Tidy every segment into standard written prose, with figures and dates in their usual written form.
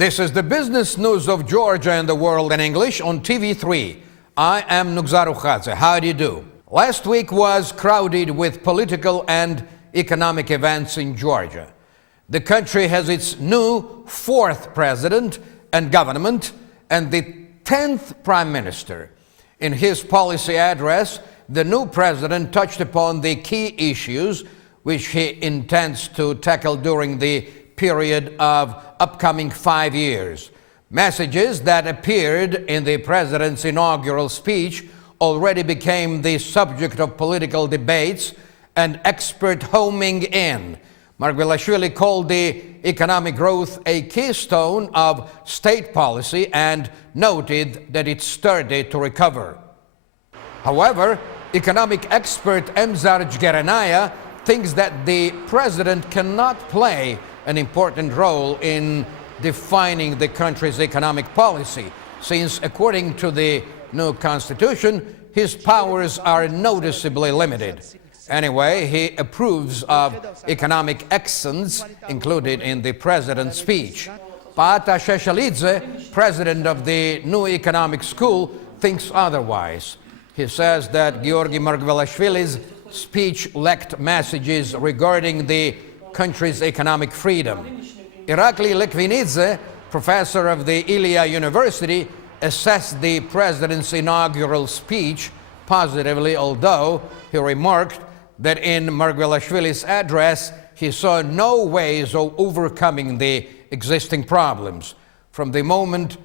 This is the business news of Georgia and the world in English on TV3. I am Nugzar Ukhadze. How do you do? Last week was crowded with political and economic events in Georgia. The country has its new fourth president and government and the 10th prime minister. In his policy address, the new president touched upon the key issues which he intends to tackle during the period of upcoming 5 years. Messages that appeared in the president's inaugural speech already became the subject of political debates and expert homing in. Margvelashvili called the economic growth a keystone of state policy and noted that it started to recover. However, economic expert Emzar Gerenaya thinks that the president cannot play an important role in defining the country's economic policy, since according to the new constitution, his powers are noticeably limited. Anyway, he approves of economic accents included in the president's speech. Paata Sheshelidze, president of the New Economic School, thinks otherwise. He says that Georgi Margvelashvili's speech lacked messages regarding the country's economic freedom. Irakli Lekvinidze, professor of the Ilia University, assessed the president's inaugural speech positively, although he remarked that in Margvelashvili's address he saw no ways of overcoming the existing problems. From the moment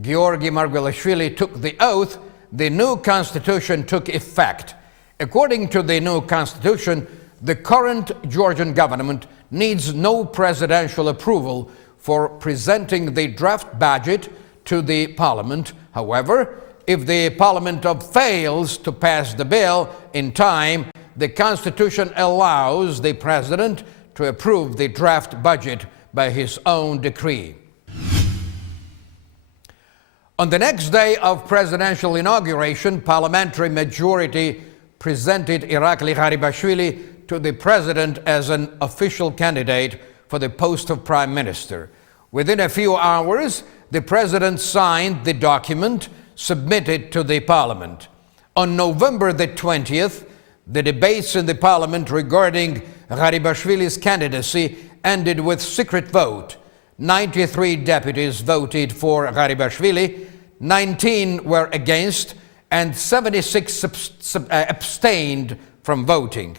Georgi Margvelashvili took the oath, the new constitution took effect. According to the new constitution, the current Georgian government needs no presidential approval for presenting the draft budget to the parliament. However, if the parliament fails to pass the bill in time, the constitution allows the president to approve the draft budget by his own decree. On the next day of presidential inauguration, parliamentary majority presented Irakli Garibashvili to the president as an official candidate for the post of prime minister. Within a few hours, the president signed the document submitted to the parliament. On November the 20th, the debates in the parliament regarding Garibashvili's candidacy ended with secret vote. 93 deputies voted for Garibashvili, 19 were against, and 76 abstained from voting.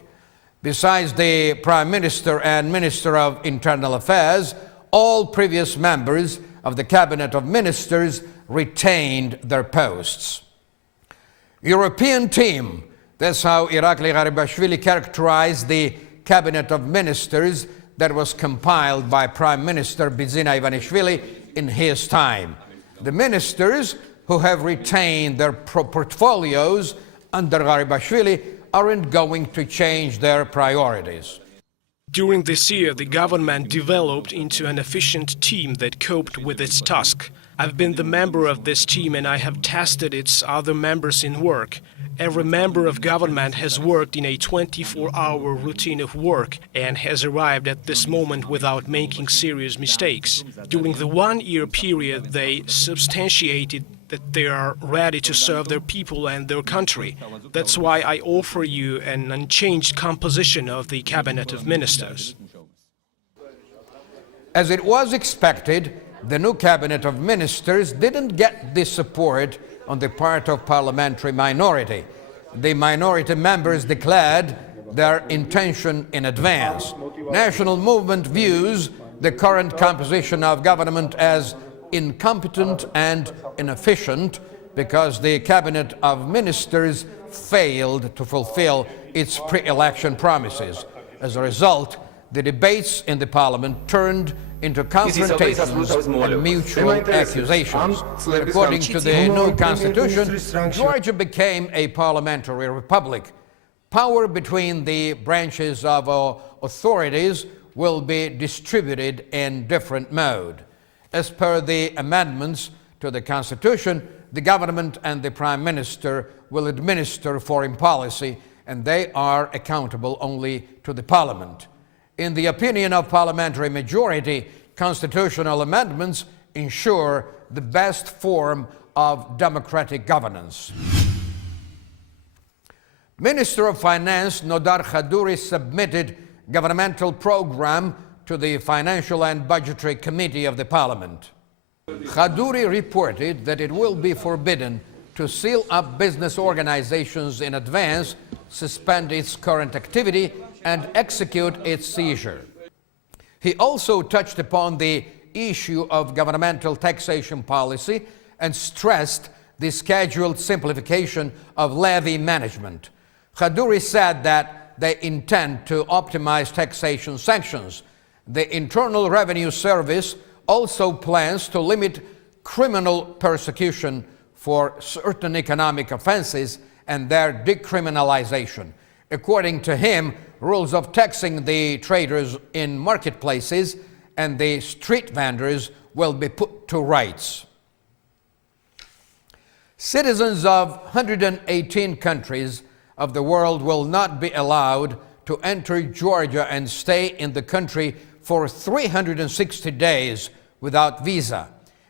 Besides the Prime Minister and Minister of Internal Affairs, all previous members of the Cabinet of Ministers retained their posts. European team, that's how Irakli Garibashvili characterized the Cabinet of Ministers that was compiled by Prime Minister Bidzina Ivanishvili in his time. The ministers who have retained their portfolios under Garibashvili aren't going to change their priorities. During this year, the government developed into an efficient team that coped with its task. I've been the member of this team and I have tested its other members in work. Every member of government has worked in a 24-hour routine of work and has arrived at this moment without making serious mistakes. During the one-year period, they substantiated that they are ready to serve their people and their country. That's why I offer you an unchanged composition of the Cabinet of Ministers. As it was expected, the new Cabinet of Ministers didn't get the support on the part of parliamentary minority. The minority members declared their intention in advance. National Movement views the current composition of government as incompetent and inefficient because the Cabinet of Ministers failed to fulfill its pre-election promises. As a result, the debates in the parliament turned into confrontations and mutual accusations. According to the new constitution, Georgia became a parliamentary republic. Power between the branches of authorities will be distributed in different mode. As per the amendments to the Constitution, the government and the Prime Minister will administer foreign policy, and they are accountable only to the Parliament. In the opinion of parliamentary majority, constitutional amendments ensure the best form of democratic governance. Minister of Finance Nodar Khadouri submitted governmental program to the Financial and Budgetary Committee of the Parliament. Khadouri reported that it will be forbidden to seal up business organizations in advance, suspend its current activity, and execute its seizure. He also touched upon the issue of governmental taxation policy and stressed the scheduled simplification of levy management. Khadouri said that they intend to optimize taxation sanctions. The Internal Revenue Service also plans to limit criminal persecution for certain economic offenses and their decriminalization. According to him, rules of taxing the traders in marketplaces and the street vendors will be put to rights. Citizens of 118 countries of the world will not be allowed to enter Georgia and stay in the country for 360 days without visa.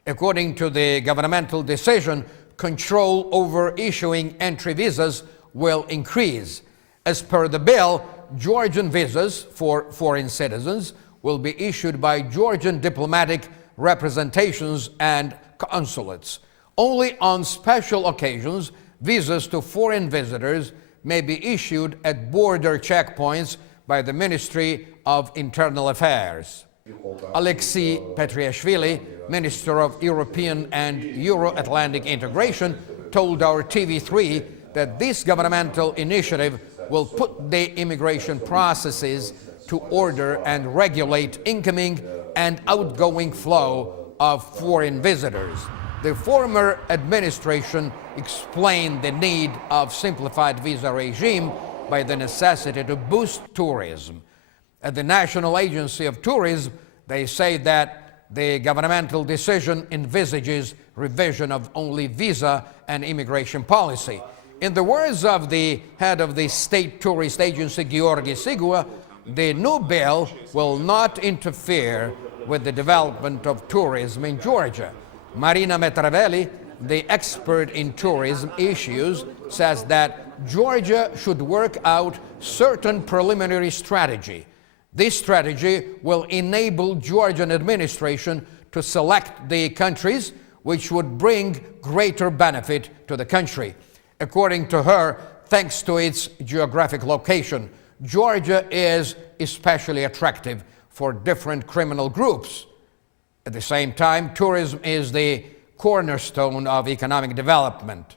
According to the governmental decision, control over issuing entry visas will increase. As per the bill, Georgian visas for foreign citizens will be issued by Georgian diplomatic representations and consulates. Only on special occasions, visas to foreign visitors may be issued at border checkpoints by the Ministry of Internal Affairs. Alexei Petriashvili, Minister of European and Euro-Atlantic Integration, told our TV3 that this governmental initiative will put the immigration processes to order and regulate incoming and outgoing flow of foreign visitors. The former administration explained the need of simplified visa regime by the necessity to boost tourism. At the National Agency of Tourism, they say that the governmental decision envisages revision of only visa and immigration policy. In the words of the head of the State Tourist Agency, Georgi Sigua, the new bill will not interfere with the development of tourism in Georgia. Marina Metravelli, the expert in tourism issues, says that Georgia should work out certain preliminary strategy. This strategy will enable Georgian administration to select the countries which would bring greater benefit to the country. According to her, thanks to its geographic location, Georgia is especially attractive for different criminal groups. At the same time, tourism is the cornerstone of economic development.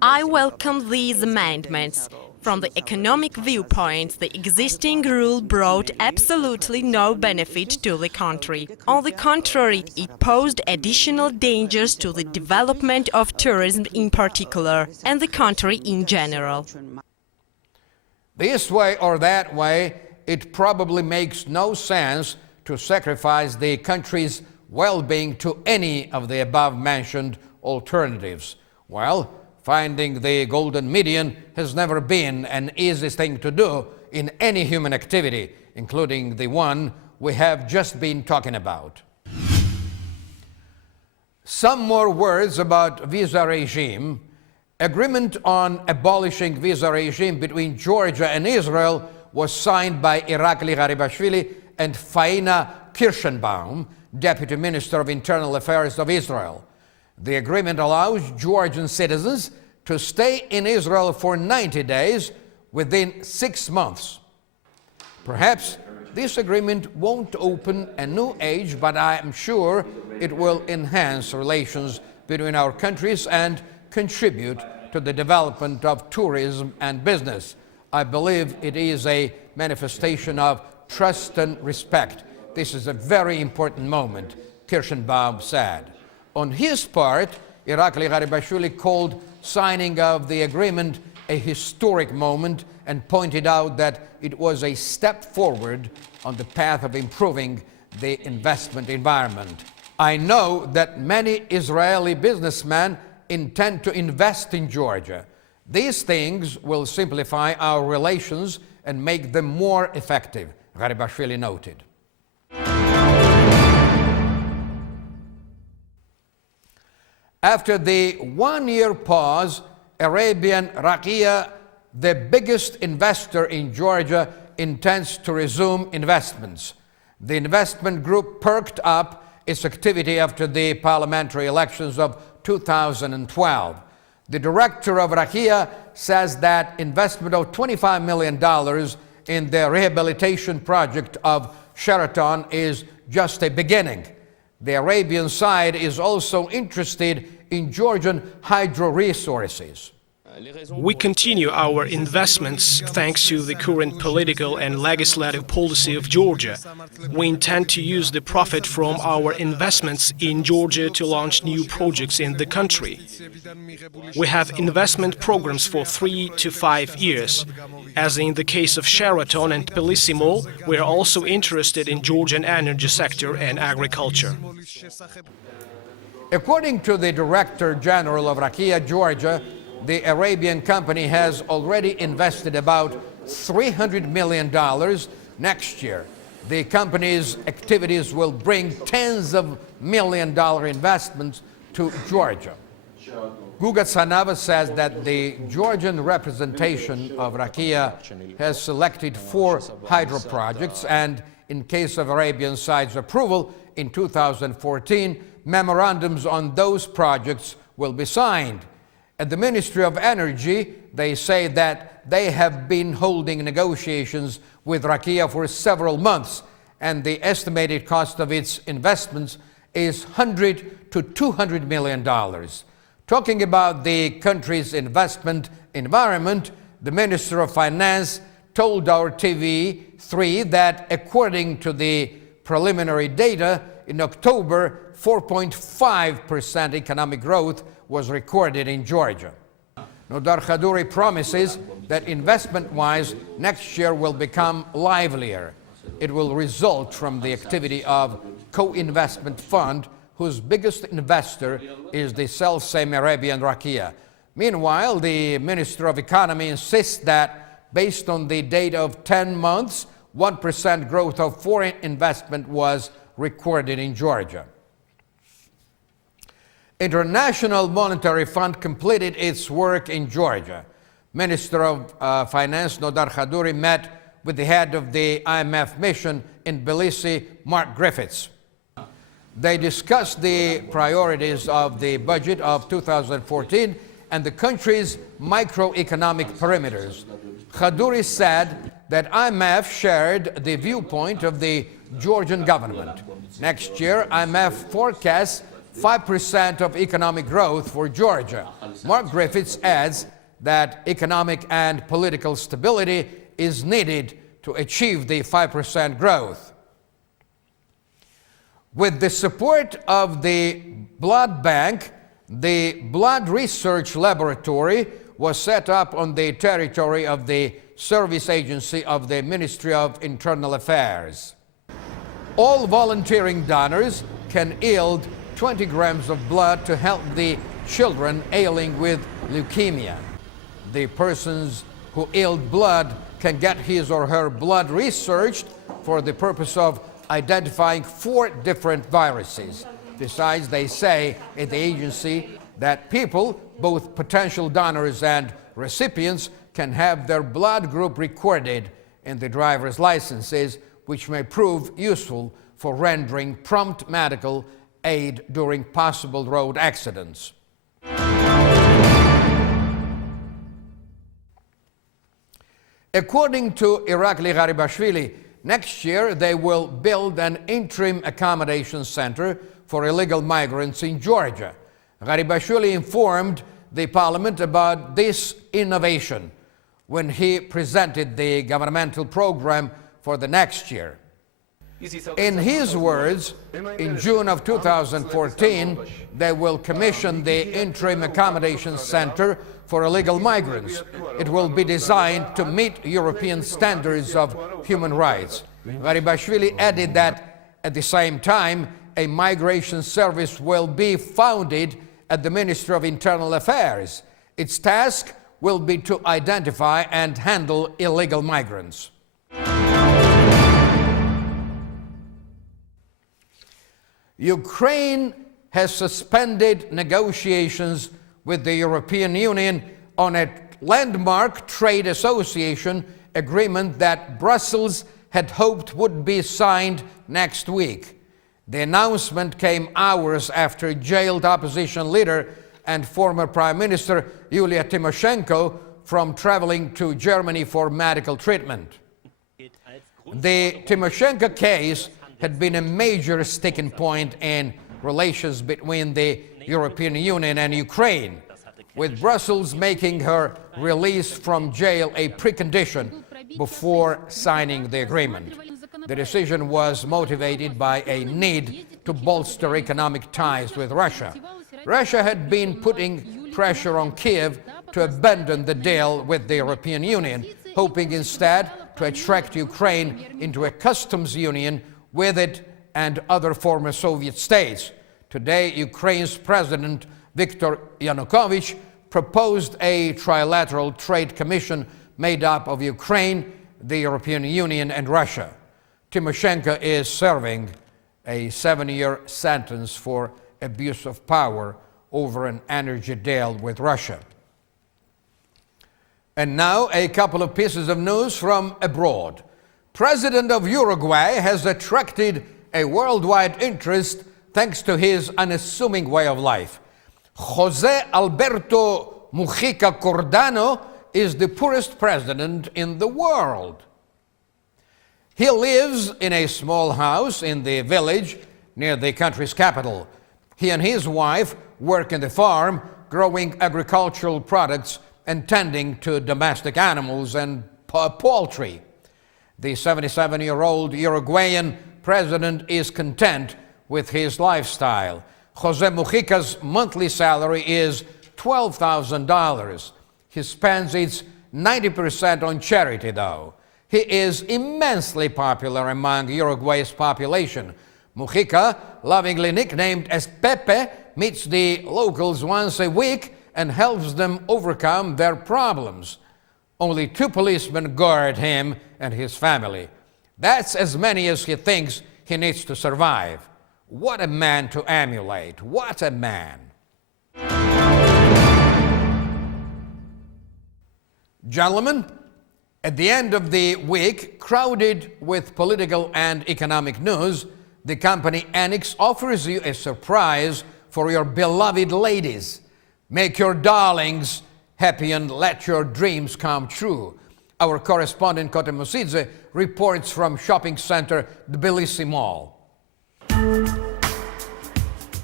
I welcome these amendments. From the economic viewpoint, the existing rule brought absolutely no benefit to the country. On the contrary, it posed additional dangers to the development of tourism in particular, and the country in general. This way or that way, it probably makes no sense to sacrifice the country's well-being to any of the above-mentioned alternatives. Well, finding the golden median has never been an easy thing to do in any human activity, including the one we have just been talking about. Some more words about visa regime. Agreement on abolishing visa regime between Georgia and Israel was signed by Irakli Garibashvili and Faina Kirschenbaum, Deputy Minister of Internal Affairs of Israel. The agreement allows Georgian citizens to stay in Israel for 90 days within 6 months. Perhaps this agreement won't open a new age, but I am sure it will enhance relations between our countries and contribute to the development of tourism and business. I believe it is a manifestation of trust and respect. This is a very important moment, Kirschenbaum said. On his part, Irakli Garibashvili called signing of the agreement a historic moment and pointed out that it was a step forward on the path of improving the investment environment. I know that many Israeli businessmen intend to invest in Georgia. These things will simplify our relations and make them more effective, Garibashvili noted. After the one-year pause, Arabian Rakia, the biggest investor in Georgia, intends to resume investments. The investment group perked up its activity after the parliamentary elections of 2012. The director of Rakia says that investment of $25 million in the rehabilitation project of Sheraton is just a beginning. The Arabian side is also interested in Georgian hydro resources. We continue our investments thanks to the current political and legislative policy of Georgia. We intend to use the profit from our investments in Georgia to launch new projects in the country. We have investment programs for 3 to 5 years. As in the case of Sheraton and Bellissimo, we are also interested in Georgian energy sector and agriculture. According to the Director General of Rakia, Georgia, the Arabian company has already invested about $300 million next year. The company's activities will bring tens of million-dollar investments to Georgia. Guga Tsanava says that the Georgian representation of Rakia has selected 4 hydro projects, and in case of Arabian side's approval in 2014, memorandums on those projects will be signed. At the Ministry of Energy, they say that they have been holding negotiations with Rakia for several months, and the estimated cost of its investments is $100 to $200 million. Talking about the country's investment environment, the Minister of Finance told our TV3 that according to the preliminary data, in October, 4.5% economic growth was recorded in Georgia. Nodar Khadouri promises that investment-wise, next year will become livelier. It will result from the activity of co-investment fund, whose biggest investor is the self-same Arabian Rakia. Meanwhile, the Minister of Economy insists that based on the data of 10 months, 1% growth of foreign investment was recorded in Georgia. International Monetary Fund completed its work in Georgia. Minister of Finance Nodar Khadouri met with the head of the IMF mission in Tbilisi, Mark Griffiths. They discussed the priorities of the budget of 2014 and the country's microeconomic parameters. Khadouri said that IMF shared the viewpoint of the Georgian government. Next year, IMF forecasts 5% of economic growth for Georgia. Mark Griffiths adds that economic and political stability is needed to achieve the 5% growth. With the support of the blood bank, the blood research laboratory was set up on the territory of the service agency of the Ministry of Internal Affairs. All volunteering donors can yield 20 grams of blood to help the children ailing with leukemia. The persons who yield blood can get his or her blood researched for the purpose of identifying 4 different viruses. Besides, they say at the agency that people, both potential donors and recipients, can have their blood group recorded in the driver's licenses, which may prove useful for rendering prompt medical aid during possible road accidents. According to Irakli Garibashvili, next year they will build an interim accommodation center for illegal migrants in Georgia. Garibashvili informed the parliament about this innovation when he presented the governmental program for the next year. In his words, in June of 2014, they will commission the interim accommodation center for illegal migrants. It will be designed to meet European standards of human rights. Garibashvili added that at the same time, a migration service will be founded at the Ministry of Internal Affairs. Its task will be to identify and handle illegal migrants. Ukraine has suspended negotiations with the European Union on a landmark trade association agreement that Brussels had hoped would be signed next week. The announcement came hours after jailed opposition leader and former Prime Minister Yulia Tymoshenko from traveling to Germany for medical treatment. The Tymoshenko case had been a major sticking point in relations between the European Union and Ukraine, with Brussels making her release from jail a precondition before signing the agreement. The decision was motivated by a need to bolster economic ties with Russia. Russia had been putting pressure on Kiev to abandon the deal with the European Union, hoping instead to attract Ukraine into a customs union with it and other former Soviet states. Today, Ukraine's President Viktor Yanukovych proposed a trilateral trade commission made up of Ukraine, the European Union, and Russia. Tymoshenko is serving a 7-year sentence for abuse of power over an energy deal with Russia. And now a couple of pieces of news from abroad. President of Uruguay has attracted a worldwide interest thanks to his unassuming way of life. Jose Alberto Mujica Cordano is the poorest president in the world. He lives in a small house in the village near the country's capital. He and his wife work in the farm, growing agricultural products and tending to domestic animals and poultry. The 77-year-old Uruguayan president is content with his lifestyle. Jose Mujica's monthly salary is $12,000. He spends its 90% on charity, though. He is immensely popular among Uruguay's population. Mujica, lovingly nicknamed as Pepe, meets the locals once a week and helps them overcome their problems. Only 2 policemen guard him and his family. That's as many as he thinks he needs to survive. What a man to emulate. What a man. Gentlemen, at the end of the week, crowded with political and economic news, the company Annex offers you a surprise for your beloved ladies. Make your darlings happy and let your dreams come true. Our correspondent Kote Musidze reports from shopping center Tbilisi Mall.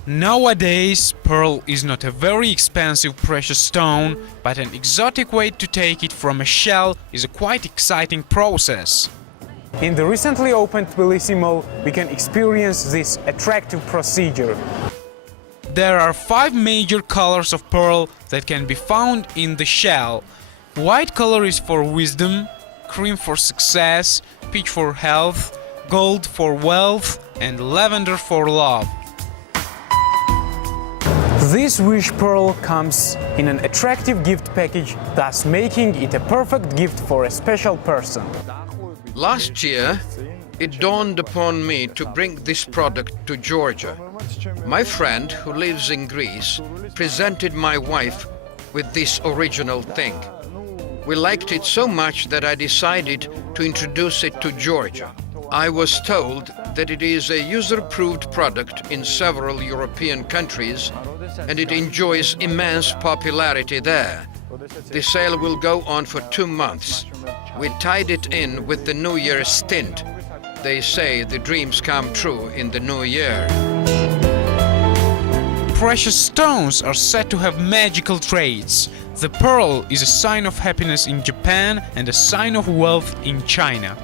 Nowadays, pearl is not a very expensive precious stone, but an exotic way to take it from a shell is a quite exciting process. In the recently opened Tbilisi Mall, we can experience this attractive procedure. There are 5 major colors of pearl that can be found in the shell. White color is for wisdom, cream for success, peach for health, gold for wealth, and lavender for love. This wish pearl comes in an attractive gift package, thus making it a perfect gift for a special person. Last year, it dawned upon me to bring this product to Georgia. My friend, who lives in Greece, presented my wife with this original thing. We liked it so much that I decided to introduce it to Georgia. I was told that it is a user-approved product in several European countries, and it enjoys immense popularity there. The sale will go on for 2 months. We tied it in with the New Year's stint. They say the dreams come true in the new year. Precious stones are said to have magical traits. The pearl is a sign of happiness in Japan and a sign of wealth in China.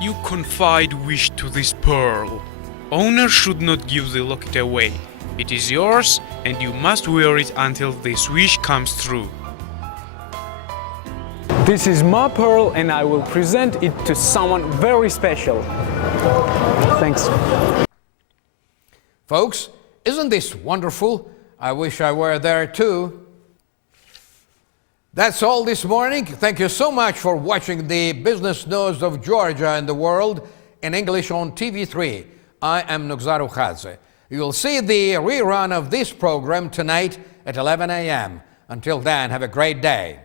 You confide wish to this pearl. Owner should not give the locket away. It is yours and you must wear it until this wish comes true. This is my pearl and I will present it to someone very special. Thanks. Folks, isn't this wonderful? I wish I were there too. That's all this morning. Thank you so much for watching the business news of Georgia and the world in English on TV3. I am Nugzar Ukhadze. You'll see the rerun of this program tonight at 11 a.m. Until then, have a great day.